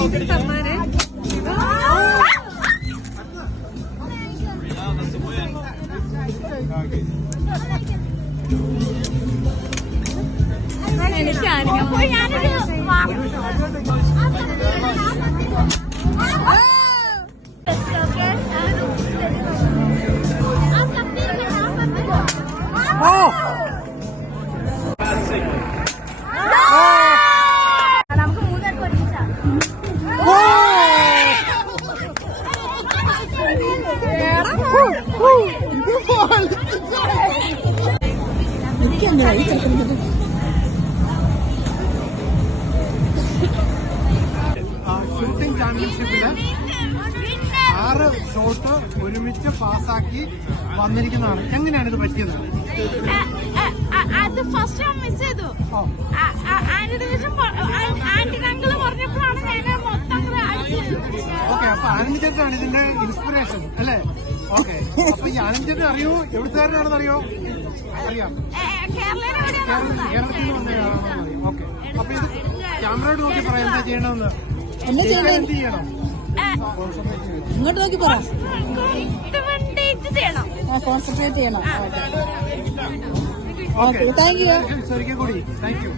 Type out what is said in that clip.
സമ്മാനം. നമുക്ക് മൂന്നേർക്ക് ഒരുമിച്ചാ. Shooting ചാമ്പ്യൻഷിപ്പില് 6 shot ഒരുമിച്ച് പാസ്സാക്കി വന്നിരിക്കുന്നതാണ്. എങ്ങനെയാണ് ഇത് പറ്റിയത്? അത് ഫസ്റ്റ് ഞാൻ മിസ് ചെയ്തു. ആന്റിനങ്കിള് പറഞ്ഞപ്പോഴാണ് ഞാൻ മൊത്തം ഓക്കെ, അപ്പൊ ആനന്ദിച്ചേട്ടാണ് ഇതിന്റെ ഇൻസ്പിറേഷൻ അല്ലേ? ഓക്കെ, അപ്പൊ ഈ ആനന്ദിച്ചേട്ടൻ അറിയോ? എവിടുത്തുകാരനാണെന്ന് അറിയോ? അറിയാം, കേരളത്തിൽ നിന്ന് വന്നയാളാണെന്ന് അറിയാം. ഓക്കെ, അപ്പൊ ഇത് ക്യാമറയോട് നോക്കി പറയാം എന്താ ചെയ്യണമെന്ന്. എന്ത് ചെയ്യണം? ഇങ്ങോട്ട് നോക്കി പറ. കോൺസെൻട്രേറ്റ് ചെയ്യണം. Okay, thank you. ഒരിക്കൽ കൂടി താങ്ക് യു.